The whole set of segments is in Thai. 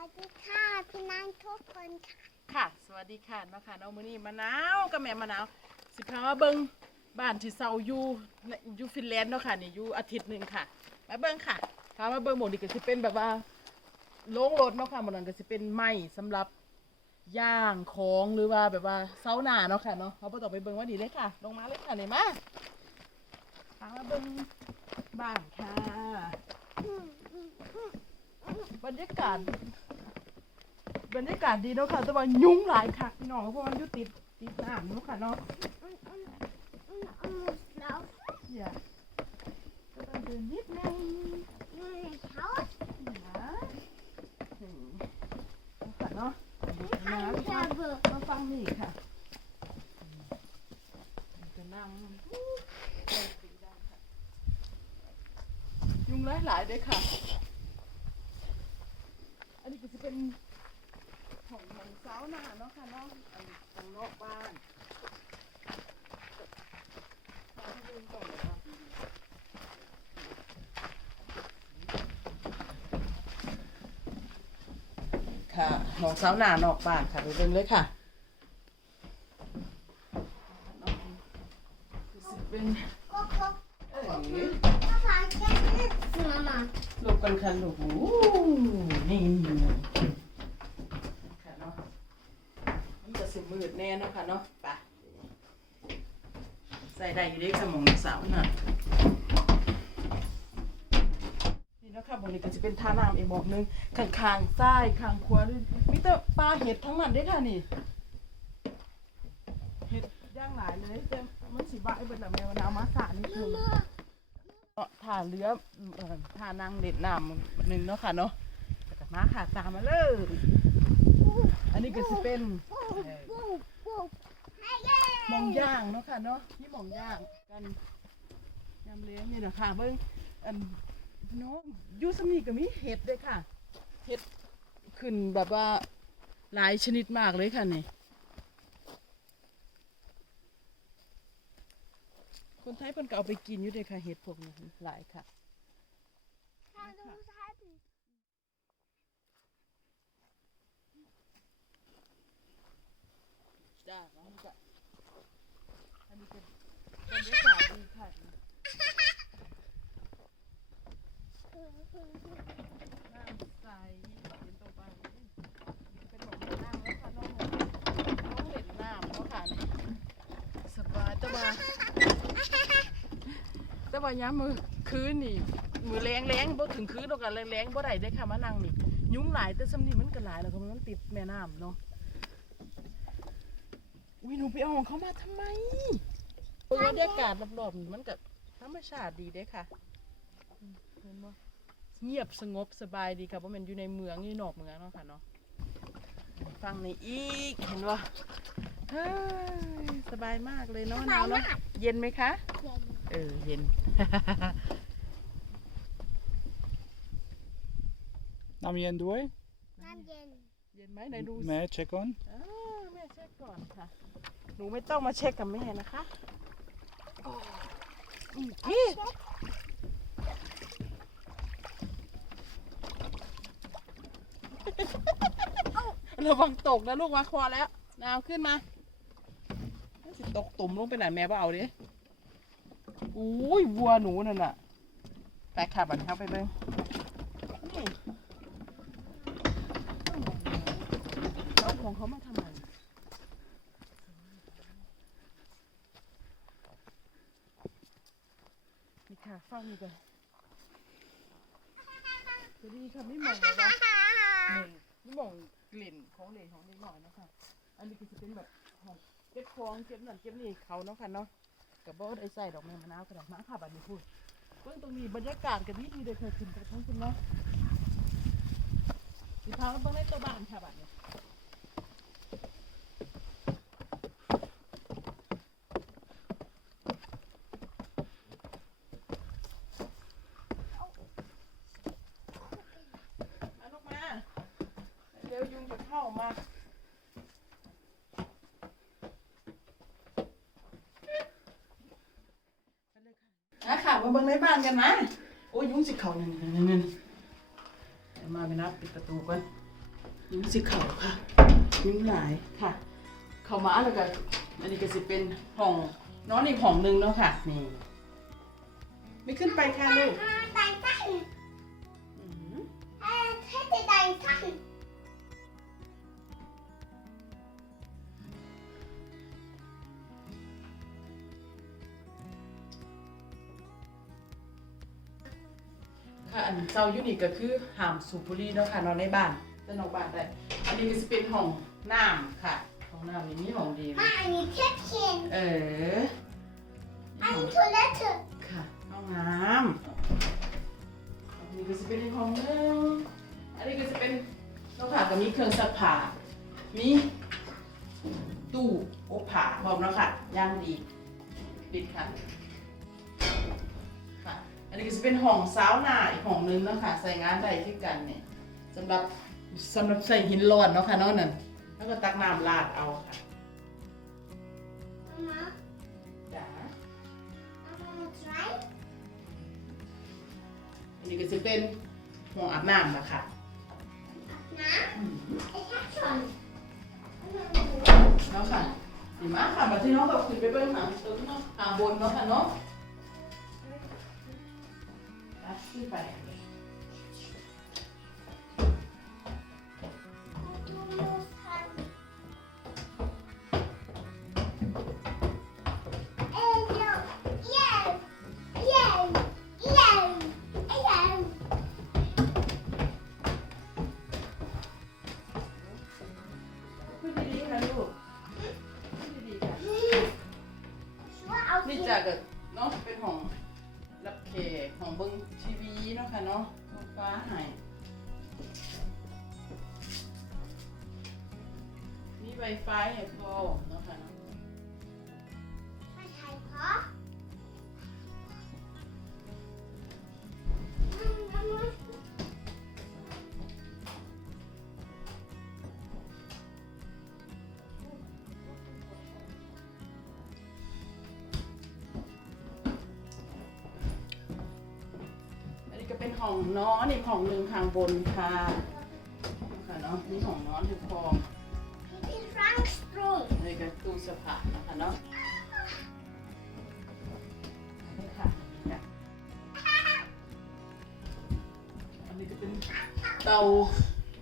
วัสดีค่ะพี่นางทุกคนค่ะค่ะ สวัสดีค่ะเนาค่ะเนาะมื้อนี้มะนาวกับแม่มะนาว สิพามาเบิ่งบ้านที่เซาอยู่ในอยู่ฟินแลนด์เนาะค่ะนี่อยู่อาทิตย์หนึ่งค่ะ มาเบิ่งค่ะพามาเบิ่งหมดนี่ก็สิเป็นแบบว่าโรงรถเนาะค่ะหมดนั้นก็สิเป็นไม้สำหรับย่างของหรือว่าแบบว่าเซาหนาเนาะค่ะเนาะเราบ่ต้อไปเบิ่งว่านี่เลยค่ะ ลงมาเลยค่ะนี่มาพามาเบิ่งบ้านค่ะ บรรยากาศ บรรยากาศดีเนาะค่ะ แต่ว่ายุงหลายคักพี่น้องเพราะมันอยู่ติดติดน้ำเนาะค่ะเนาะแล้วอย่าก็ต้องเดินนิดนึงเขานะอืมเอาค่ะเนาะมาทำมาจะเบิกมาฟังนี่ค่ะอืมมันจะนั่งยุงหลายหลายๆด้วยค่ะ จะเป็นของของเสาวนาเนาะค่ะเนาะอันนี้ทางนอกบ้านพาไปดูก่อนเลยค่ะค่ะของเสาหนานอกบ้านค่ะไปเบิ่งเลยค่ะเป็นเอ้ย ก็ฟังแค่นี้มามา ห ลบกันค่ะลูกโอ้นี่ค่ะเนาะมันจะสิมืดแน่เนาะค่ะเนาะไปใส่ได้อยู่เด้ค่ะมองสาวน่ะนี่นะค่ะหมองนี้ก็จะเป็นท่าน้ำอีกหมองหนึงข้างๆซ้ายข้างขวาด้วยมีแต่ปลาเห็ดทั้งนั้นเด้ค่ะนี่เห็ดย่างหลายเลยแต่มันสิว่าไอ้เบิดละแมวนาเอามาสานี่คือ ถ่าเรือถ่านางเด็ดน้ำหนึ่งเนาะค่ะเนาะแล้วก็มาค่ะตามมาเลยอันนี้ก็จะเป็นเอ่อปุ๊บปุ๊บให้เย้หมองย่างเนาะค่ะเนาะที่หมองย่างกันยำเลี้ยงนี่นะค่ะเบิ้งอันเน้องยูสมีก็มีเห็ดด้วยค่ะ เห็ดขึ้นแบบว่าหลายชนิดมากเลยค่ะนี่ คนไทยเพิ่นก็เอาไปกินอยู่เลยค่ะเห็ดพวกนี้หลายค่ะทางดูซ้ายดิจ้าแล้วมันก็อันนี้เป็นบรรยากาศดีค่ะน้ำใสเป็นตัวไปเป็นของน้ำแล้วค่ะน้องน้องเล่นน้ำเนาะค่ะสบายแต่ว่า แต่ว่าย้ำมือคืนนี่ มือแรงแรงบ่ถึงคืนดอกกันแรงแรงบ่ได้ได้อค่ะมานั่งนี่ ยุงหลายแต่สำนีมันก็หลายแล้วก็มันติดแม่น้ำเนาะอุ้ยหนูไปเอาของเขามาทำไมบรรยากาศรอบๆนี่มันก็ธรรมชาติดีเด้ค่ะอืมเห็นบ่เงียบสงบสบายดีค่ะเพราะมันอยู่ในเมืองนี่นอกเมืองเนาะค่ะเนาะ ฟังในอีกเห็นบ่เฮ้ยสบายมากเลยเนาะหนาวเนาะเย็นไหมคะเย็นเออ เย็น Nam je een dooi? น้ำเย็น เย็นไหมไหนดูสิ Nee, check on. อ่าแม่เช็คก่อนค่ะ หนูไม่ต้องมาเช็คกับแม่นะคะโอ้อืมนี่ ระวังตกนะลูกมาคอแล้วนาวขึ้นมาสิตกตุ่มลงไปไหนแม่ว่าเอาดิอุ้ยวัวหนูนั่นน่ะไปขับอันเข้าไปเบิ้งนี่เอาของเขามาทำไมนี่ค่ะฟังนี่กันจะดีค่ะไม่มองเลยว่าหนึ่งนี่มอง กลิ่นของเหลวของเด็กหน่อยนะคะอันนี้ก็จะเป็นแบบของเก็บของเก็บนั่นเก็บนี่เขาเนาะค่ะเนาะกับบ่ได้ใส่ดอกไม้มะนาวกระดาษมาค่ะบัดนี้พูดเพิ่งตรงนี้บรรยากาศกันที่ดีเลยค่ะขึ้นไปทั้งคุณเนาะสิพามาเบิ่งในตัวบ้านค่ะบัดนี้มาลูกมาเร็วยุ งจะเข้ามานะค่ะมาเบิ่งในบ้านกันนะโอ้ยยุงสิเขานี่นี่นี่นี่เดี๋ยมาไปนับปิดประตูก่อนยุ้งสีขาวค่ะ ยุ้งหลายค่ะ เข้ามาแล้วก็อันนี้ก็สิเป็นห้องนอนอีกห้องหนึงเนาะค่ะนี่ไม่ขึ้นไปค่ะลูก ค่ะอันเจ้าอยู่นี่ก็คือห้ามสูบบุหรี่เนาะค่ะนอนในบ้านแต่นอกบ้านได้อันนี้ก็สิเป็นห้องน้ำค่ะห้องน้ำนี่มีห้องดีมาอันนี้เทียบเคียงเอออันนี้ทัวเลตเตอร์ค่ะห้องน้ำอันนี้ก็จะเป็นอีกห้องนึงอันนี้ก็จะเป็นนอกค่ะก็มีเครื่องซักผ้ามีตู้อบผ้าพร้อมแล้วค่ะย่างดีปิดค่ะค่ะอั นนี้ก็จะเป็นห้องซาวน่าอีกห้องนึงเนาะค่ะใส่งานได้ที่กันเนี่ยสำหรับสำหรับใส่หินร้อนเนาะค่ะเนาะนั่นแล้วก็ตักน้ำราดเอาค่ะมาจ้าเอามา try อันนี้ก็จะเป็นห้องอาบน้ำนะคะนะอืมไอ้แค่ชอนเนาะค่ะดีมากค่ะมาที่น้องแบบขึ้นไปเบิ้งหางตึ้งเนาะหางบนเนาะค่ะเนาะ อะ ทีวีเนาะค่ะเนาะท้องฟ้าหายมีไวไฟให้พอเนาะค่ะเนาะไม่ใช่เพราะ อืมเอามาอันนี้ก็เป็นห้องนอนอีกห้องหนึ่งทางบนค่ะค่ะเนาะมีห้องนอนถึงพร้อมพี่ฟรังสตูนี่ก็ตู้เสื้อผ้านะคะเนาะนี่ค่ะนี่ค่ะอันนี้จะเป็นเตา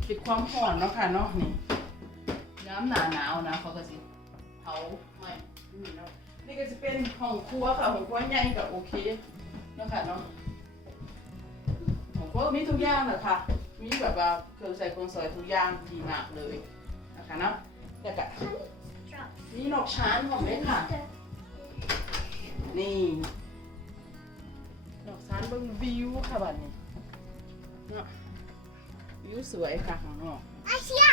ติดความร้อนเนาะค่ะเนาะนี่ย้ำหนาหนาวนะเขาก็สิเผาไม่นี่เนาะนี่ก็จะเป็นห้องครัวค่ะห้องครัวใหญ่ก็โอเคเนาะค่ะเนาะ เพราะมีทุกอย่างเลยค่ะ มีแบบว่าเครื่องใส่เครื่องซอยทุกอย่างดีมากเลยนะคะเนาะแล้วก็มีนกช้างของเล่นค่ะ นี่นกช้างเบิ้งวิวค่ะบัดนี้เนาะวิวสวยค่ะข้างนอกอาเชีย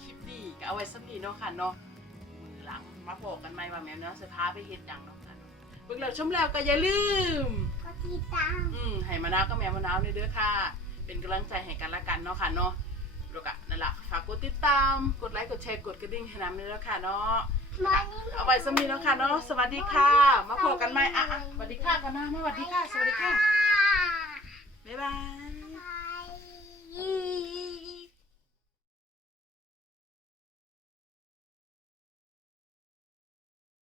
คลิปนี้ก็เอาไว้สักนีเนาะค่ะเนาะมือหลังมาบอกกันไหมว่าแม่เนาะสิพาไปเห็ดหยังเนาะค่ะเนาะเบิ่งแล้วชมแล้วก็อย่าลืมกดติดตาม อืมให้มะนาวก็แม่มะนาวเด้อค่ะ เป็นกำลังใจให้กันละกันเนาะค่ะเนาะแล้วก็นั่นแหละฝากกดติดตาม กดไลค์ กดแชร์ กดกระดิ่งให้น้ำด้วเนาะค่ะเนาะ เอาไว้สมีเนาะค่ะเนาะ สวัสดีค่ะ มาพบกันใหม่อะสวัสดีค่ะกันนะมาสวัสดีค่ะ สวัสดีค่ะ บ๊ายบาย